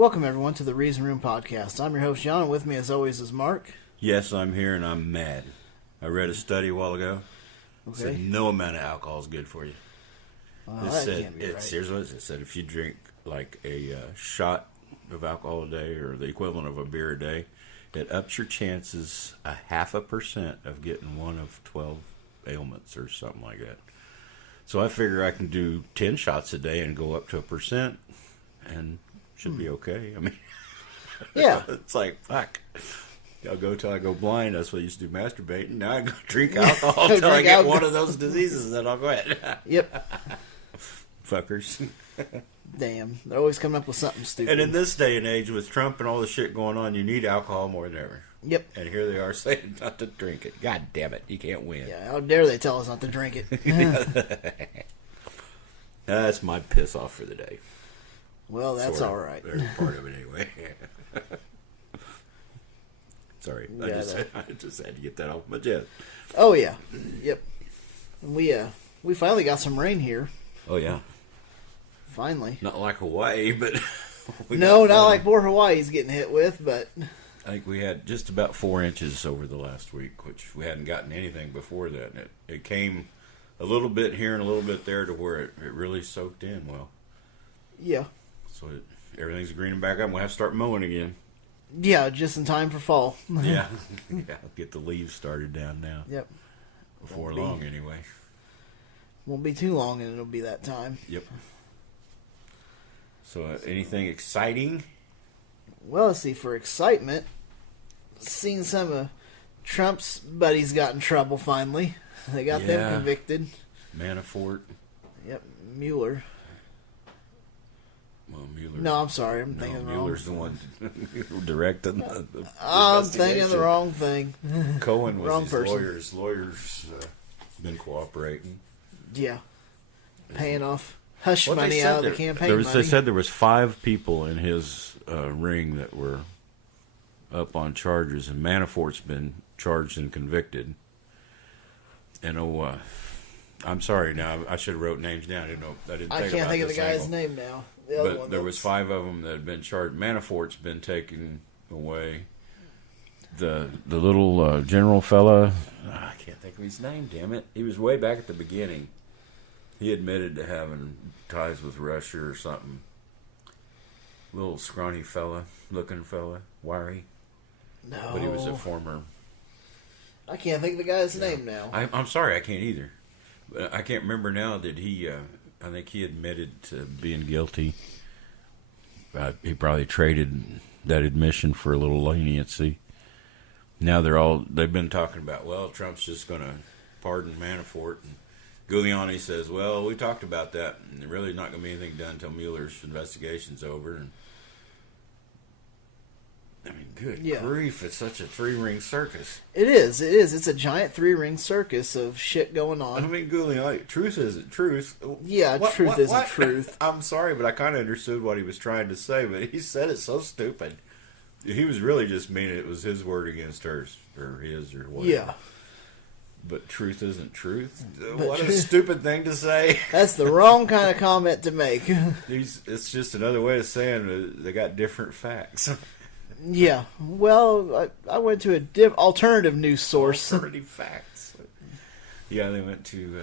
Welcome, everyone, to the Reason Room podcast. I'm your host, John, and with me, as always, is Mark. Yes, I'm here, and I'm mad. I read a study a while ago. It Okay. said no amount of alcohol is good for you. That can't be right. Here's what it said. If you drink like a shot of alcohol a day or the equivalent of a beer a day, it ups your chances 0.5% of getting one of 12 ailments or something like that. So I figure I can do 10 shots a day and go up to 1% and should be okay. I mean, Yeah. it's like, fuck. I'll go till I go blind. That's what I used to do, masturbating. Now I go drink alcohol till I get one of those diseases, then I'll quit. Yep. Fuckers. Damn. They're always coming up with something stupid. And in this day and age, with Trump and all the shit going on, you need alcohol more than ever. Yep. And here they are saying not to drink it. God damn it. You can't win. Yeah, how dare they tell us not to drink it? That's my piss off for the day. Well, that's Sort of. all right. Or part of it anyway. Sorry. Yeah, I just had to get that off my chest. Oh, yeah. Yep. We finally got some rain here. Oh, yeah. Finally. Not like Hawaii, but... No, not like poor Hawaii's getting hit with, but... I think we had just about 4 inches over the last week, which we hadn't gotten anything before that. And it came a little bit here and a little bit there to where it really soaked in well. Yeah. So everything's greening back up. We'll have to start mowing again. Yeah, just in time for fall. Yeah. Get the leaves started down now. Yep. Before long, anyway. Won't be too long and it'll be that time. Yep. So anything exciting? Well, let's see, for excitement, seen some of Trump's buddies got in trouble finally. They got them convicted. Manafort. Yep, Mueller. Well, Mueller. No, I'm sorry, I'm thinking the wrong. Mueller's the one directing the I'm thinking the investigation. wrong thing. Cohen was Wrong his person. lawyers. Lawyers been cooperating. Yeah, paying off hush What they money said out of the there- campaign money. They said there was 5 people in his ring that were up on charges, and Manafort's been charged and convicted. And I'm sorry. Now I should have wrote names down. I didn't know. I didn't. I think can't about think of the this guy's angle. name now. The other But one there that was 5 of them that had been charged. Manafort's been taken away. The little general fella, I can't think of his name. Damn it! He was way back at the beginning. He admitted to having ties with Russia or something. Little scrawny fella, looking fella, wiry, No, but he was a former. I can't think of the guy's name now. I'm sorry, I can't either. But I can't remember now. Did he? I think he admitted to being guilty. He probably traded that admission for a little leniency. Now they've been talking about, well, Trump's just going to pardon Manafort. And Giuliani says, well, we talked about that, and there really not going to be anything done until Mueller's investigation's over. And I mean, good grief, it's such a 3-ring circus. It is. It's a giant 3-ring circus of shit going on. I mean, Giuliani, truth isn't truth. Yeah, truth isn't truth. I'm sorry, but I kind of understood what he was trying to say, but he said it so stupid. He was really just meaning it was his word against hers, or his, or whatever. Yeah. But truth isn't truth? But What a stupid thing to say. That's the wrong kind of comment to make. It's just another way of saying they got different facts. Yeah. Well, I went to a alternative news source. Alternative facts. Yeah, they went to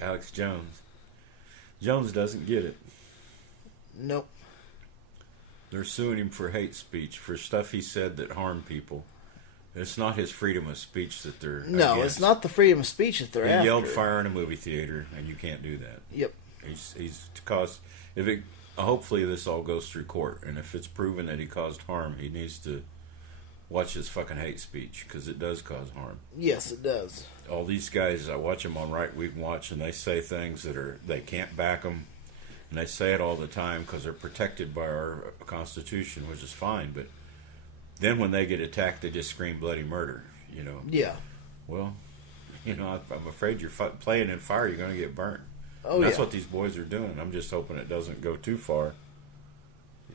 Alex Jones. Jones doesn't get it. Nope. They're suing him for hate speech, for stuff he said that harmed people. It's not his freedom of speech that they're No, against. it's not the freedom of speech that they're He after. yelled fire in a movie theater, and you can't do that. Yep. He's caused. Hopefully this all goes through court, and if it's proven that he caused harm, he needs to watch his fucking hate speech, because it does cause harm. Yes, it does. All these guys, I watch them on Right Week Watch, and they say things that they can't back them, and they say it all the time because they're protected by our Constitution, which is fine. But then when they get attacked, they just scream bloody murder. You know. Yeah. Well, I'm afraid you're playing in fire. You're going to get burnt. Oh, That's yeah. what these boys are doing. I'm just hoping it doesn't go too far.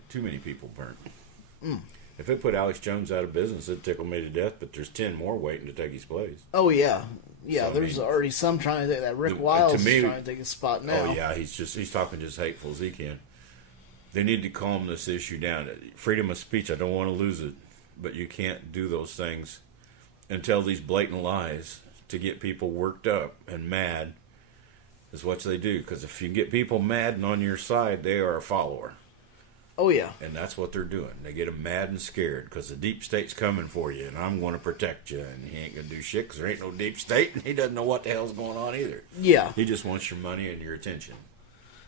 Too many people burnt. If it put Alex Jones out of business, it'd tickle me to death, but there's 10 more waiting to take his place. Oh, yeah. Yeah, So, I there's mean, already some trying to take that. Rick to Wiles me- is trying to take his spot now. Oh, yeah, he's talking just hateful as he can. They need to calm this issue down. Freedom of speech, I don't want to lose it, but you can't do those things and tell these blatant lies to get people worked up and mad is what they do. Because if you get people mad and on your side, they are a follower. Oh, yeah. And that's what they're doing. They get them mad and scared because the deep state's coming for you, and I'm going to protect you. And he ain't going to do shit because there ain't no deep state, and he doesn't know what the hell's going on either. Yeah. He just wants your money and your attention.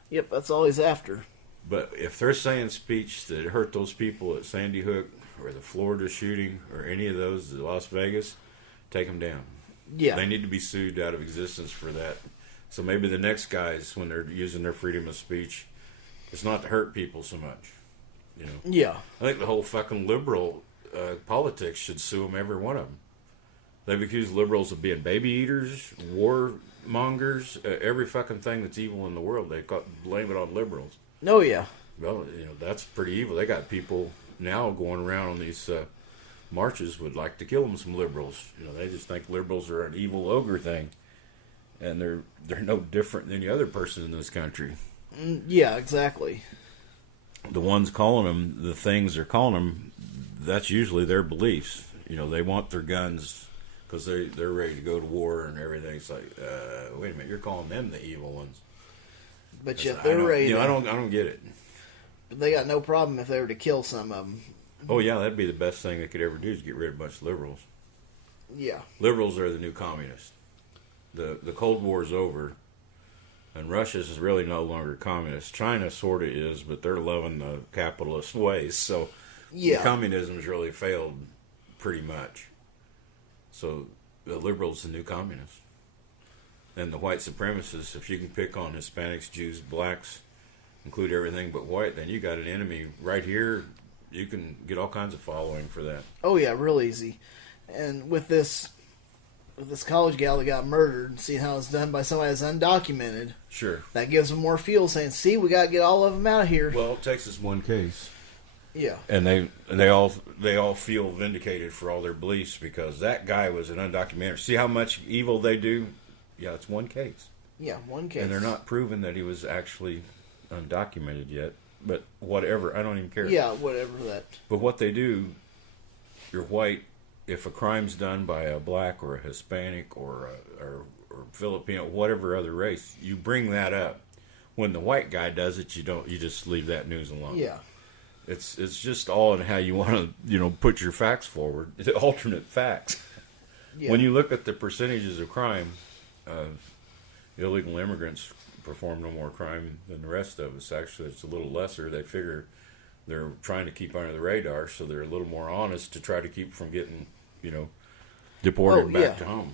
Yep, that's all he's after. But if they're saying speech that hurt those people at Sandy Hook or the Florida shooting or any of those at Las Vegas, take them down. Yeah. They need to be sued out of existence for that. So maybe the next guys, when they're using their freedom of speech, it's not to hurt people so much. You know. Yeah. I think the whole fucking liberal politics should sue them, every one of them. They've accused liberals of being baby eaters, warmongers, every fucking thing that's evil in the world. They blame it on liberals. Oh, yeah. Well, you know, that's pretty evil. They got people now going around on these marches would like to kill them, some liberals. You know, they just think liberals are an evil ogre thing. And they're no different than any other person in this country. Yeah, exactly. The ones calling them the things they're calling them, that's usually their beliefs. You know, they want their guns because they're ready to go to war and everything. It's like, wait a minute, you're calling them the evil ones. But yet they're ready. You know, I don't get it. But they got no problem if they were to kill some of them. Oh yeah, that'd be the best thing they could ever do is get rid of a bunch of liberals. Yeah. Liberals are the new communists. The Cold War is over, and Russia is really no longer communist. China sort of is, but they're loving the capitalist ways. So Yeah. communism's really failed pretty much. So the liberals the new communists. And the white supremacists, if you can pick on Hispanics, Jews, blacks, include everything but white, then you got an enemy right here. You can get all kinds of following for that. Oh, yeah, real easy. And with this college gal that got murdered, and seeing how it's done by somebody that's undocumented, Sure. that gives them more fuel, saying, see, we got to get all of them out of here. Well, Texas one case. Yeah. And they all feel vindicated for all their beliefs because that guy was an undocumented. See how much evil they do? Yeah, it's one case. Yeah, one case. And they're not proving that he was actually undocumented yet. But whatever, I don't even care. Yeah, whatever that. But what they do, you're white. If a crime's done by a black or a Hispanic or Filipino, whatever other race, you bring that up. When the white guy does it, you don't. You just leave that news alone. Yeah. It's just all in how you want to put your facts forward. It's alternate facts. Yeah. When you look at the percentages of crime, illegal immigrants perform no more crime than the rest of us. Actually, it's a little lesser. They figure they're trying to keep under the radar, so they're a little more honest to try to keep from getting, deported back to home.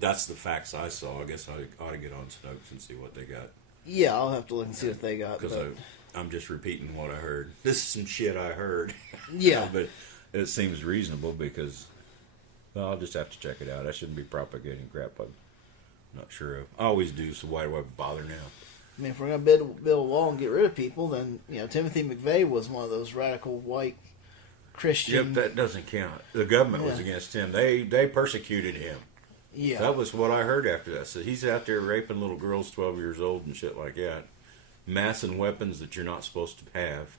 That's the facts I saw. I guess I ought to get on Snopes and see what they got. Yeah, I'll have to look and see what they got. Because I'm just repeating what I heard. This is some shit I heard. Yeah. But it seems reasonable because, well, I'll just have to check it out. I shouldn't be propagating crap I'm not sure of. I always do, so why do I bother now? I mean, if we're going to build a wall and get rid of people, then, Timothy McVeigh was one of those radical white Christian... Yep, that doesn't count. The government was against him. They persecuted him. Yeah. That was what I heard after that. So he's out there raping little girls 12 years old and shit like that. Massing weapons that you're not supposed to have.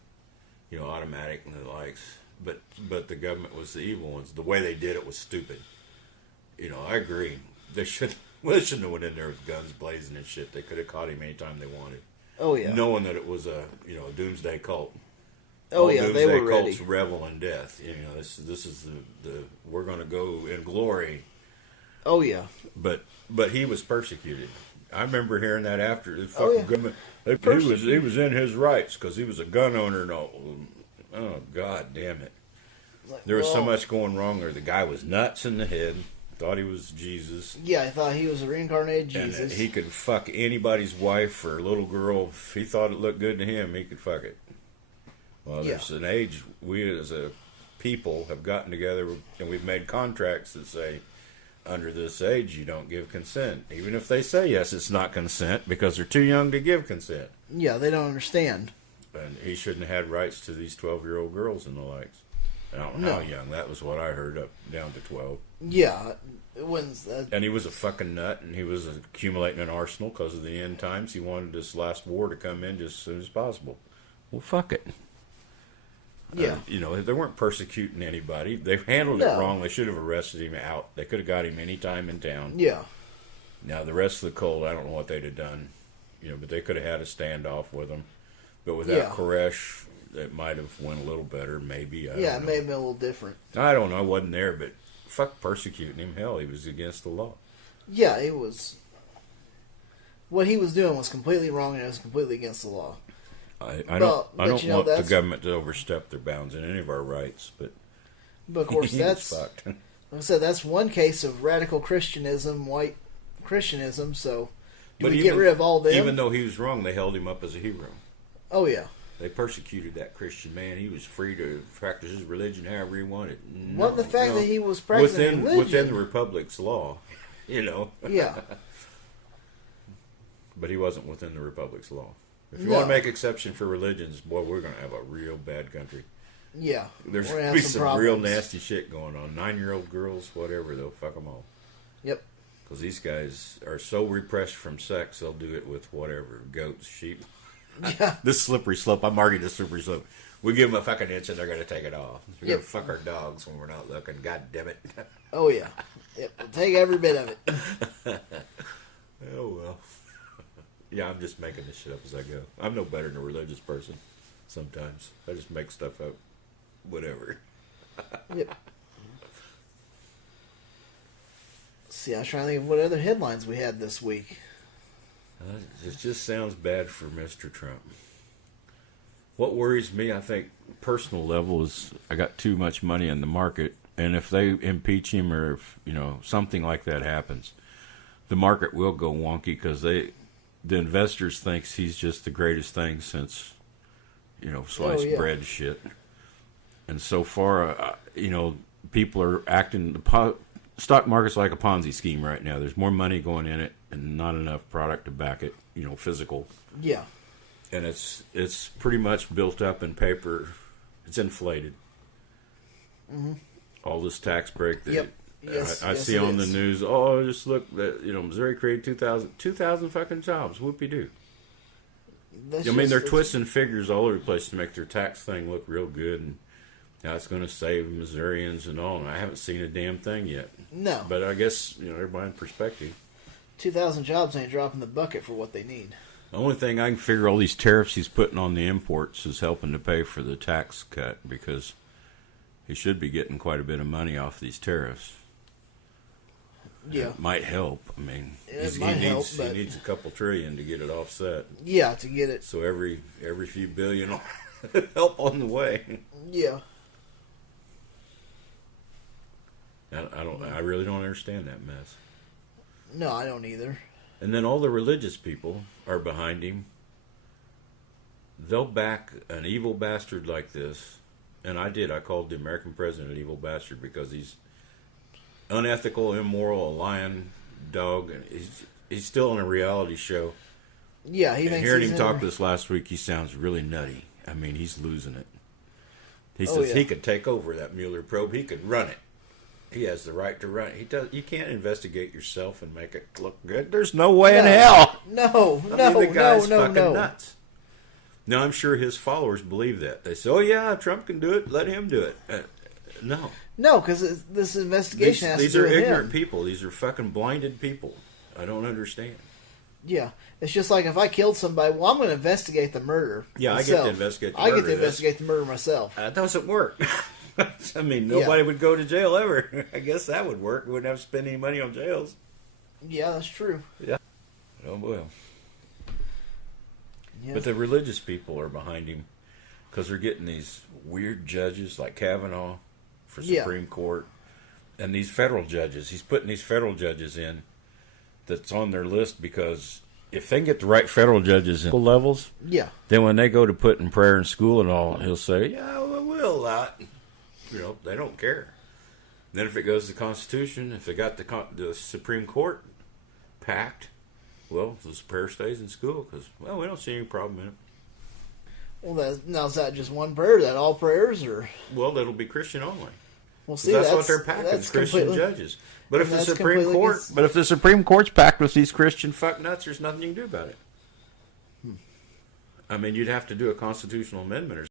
Automatic and the likes. But the government was the evil ones. The way they did it was stupid. I agree. They shouldn't have went in there with guns blazing and shit. They could have caught him anytime they wanted. Oh, yeah. Knowing that it was a doomsday cult. Oh, All yeah, doomsday they were ready. cults revel in death. This is the we're going to go in glory. Oh, yeah. But he was persecuted. I remember hearing that after the Oh, yeah. government. He was in his rights because he was a gun owner and all. Oh, God damn it. There was so much going wrong there. The guy was nuts in the head. Thought he was Jesus. Yeah, I thought he was a reincarnated And Jesus. he could fuck anybody's wife or little girl. If he thought it looked good to him, he could fuck it. Well, there's an age we as a people have gotten together and we've made contracts that say, under this age, you don't give consent. Even if they say yes, it's not consent because they're too young to give consent. Yeah, they don't understand. And he shouldn't have had rights to these 12-year-old girls and the likes. I don't know how young. That was what I heard, up down to 12. Yeah. And he was a fucking nut, and he was accumulating an arsenal because of the end times. He wanted this last war to come in just as soon as possible. Well, fuck it. Yeah. They weren't persecuting anybody. They handled it wrong. They should have arrested him out. They could have got him any time in town. Yeah. Now, the rest of the cult, I don't know what they'd have done. But they could have had a standoff with him. But without Koresh, it might have went a little better, maybe. I don't know. It may have been a little different. I don't know. I wasn't there, but fuck persecuting him. Hell, he was against the law. Yeah, it was. What he was doing was completely wrong and it was completely against the law. I don't want the government to overstep their bounds in any of our rights, but of course that's fucked. Like I said, that's one case of radical Christianism, white Christianism. So, we get rid of all them? Even though he was wrong, they held him up as a hero. Oh yeah, they persecuted that Christian man. He was free to practice his religion however he wanted. What the fact that he was practicing religion within the Republic's law, Yeah. But he wasn't within the Republic's law. If you want to make exception for religions, boy, we're going to have a real bad country. Yeah. There's going to be some real nasty shit going on. 9-year-old girls, whatever, they'll fuck them all. Yep. Because these guys are so repressed from sex, they'll do it with whatever. Goats, sheep. Yeah. This slippery slope, I'm arguing this slippery slope. We give them a fucking inch and they're going to take it off. We're going to fuck our dogs when we're not looking. God damn it. Oh, yeah. Yep. We'll take every bit of it. Oh, well. Yeah, I'm just making this shit up as I go. I'm no better than a religious person sometimes. I just make stuff up. Whatever. Yep. See, I was trying to think of what other headlines we had this week. It just sounds bad for Mr. Trump. What worries me, I think, personal level, is I got too much money in the market, and if they impeach him or if, something like that happens, the market will go wonky because the investors thinks he's just the greatest thing since, sliced bread shit. And so far, people are acting, the stock market's like a Ponzi scheme right now. There's more money going in it and not enough product to back it, physical. Yeah. And it's pretty much built up in paper. It's inflated. Mm-hmm. All this tax break that I see on the news. Oh, just look that Missouri created 2,000 fucking jobs. Whoopie-doo. They're twisting figures all over the place to make their tax thing look real good, and how it's going to save Missourians and all. And I haven't seen a damn thing yet. No. But I guess everybody in perspective. 2,000 jobs ain't dropping the bucket for what they need. The only thing I can figure all these tariffs he's putting on the imports is helping to pay for the tax cut, because he should be getting quite a bit of money off these tariffs. Yeah. It might help. I mean, he needs a couple trillion to get it offset. Yeah, to get it. So every few billion will help on the way. Yeah. I really don't understand that mess. No, I don't either. And then all the religious people are behind him. They'll back an evil bastard like this. And I called the American president an evil bastard because he's unethical, immoral, a lying dog. And he's still on a reality show. Yeah, he thinks hearing him talk this last week, he sounds really nutty. I mean, he's losing it. He says he could take over that Mueller probe. He could run it. He has the right to run it. He does. You can't investigate yourself and make it look good. There's no way in hell. The guy's fucking nuts. Now, I'm sure his followers believe that. They say, oh, yeah, Trump can do it. Let him do it. No. No, because this investigation has to do with him. These are ignorant people. These are fucking blinded people. I don't understand. Yeah. It's just like if I killed somebody, well, I'm going to investigate the murder. Yeah, myself. I get to investigate the murder. I get to investigate the murder myself. That doesn't work. I mean, nobody would go to jail ever. I guess that would work. We wouldn't have to spend any money on jails. Yeah, that's true. Yeah. Oh, well. Yeah. But the religious people are behind him because they're getting these weird judges like Kavanaugh for Supreme Court, and these federal judges. He's putting these federal judges in that's on their list because if they can get the right federal judges in levels, then when they go to put in prayer in school and all, he'll say, yeah, well, we'll allow it. They don't care. And then if it goes to the Constitution, if they got the Supreme Court packed, well, the prayer stays in school because, well, we don't see any problem in it. Well, now is that just one prayer? Is that all prayers, or? Well, that'll be Christian only. Well, see, that's what they're packed is Christian judges. But if the Supreme Court's packed with these Christian fuck nuts, there's nothing you can do about it. I mean, you'd have to do a constitutional amendment or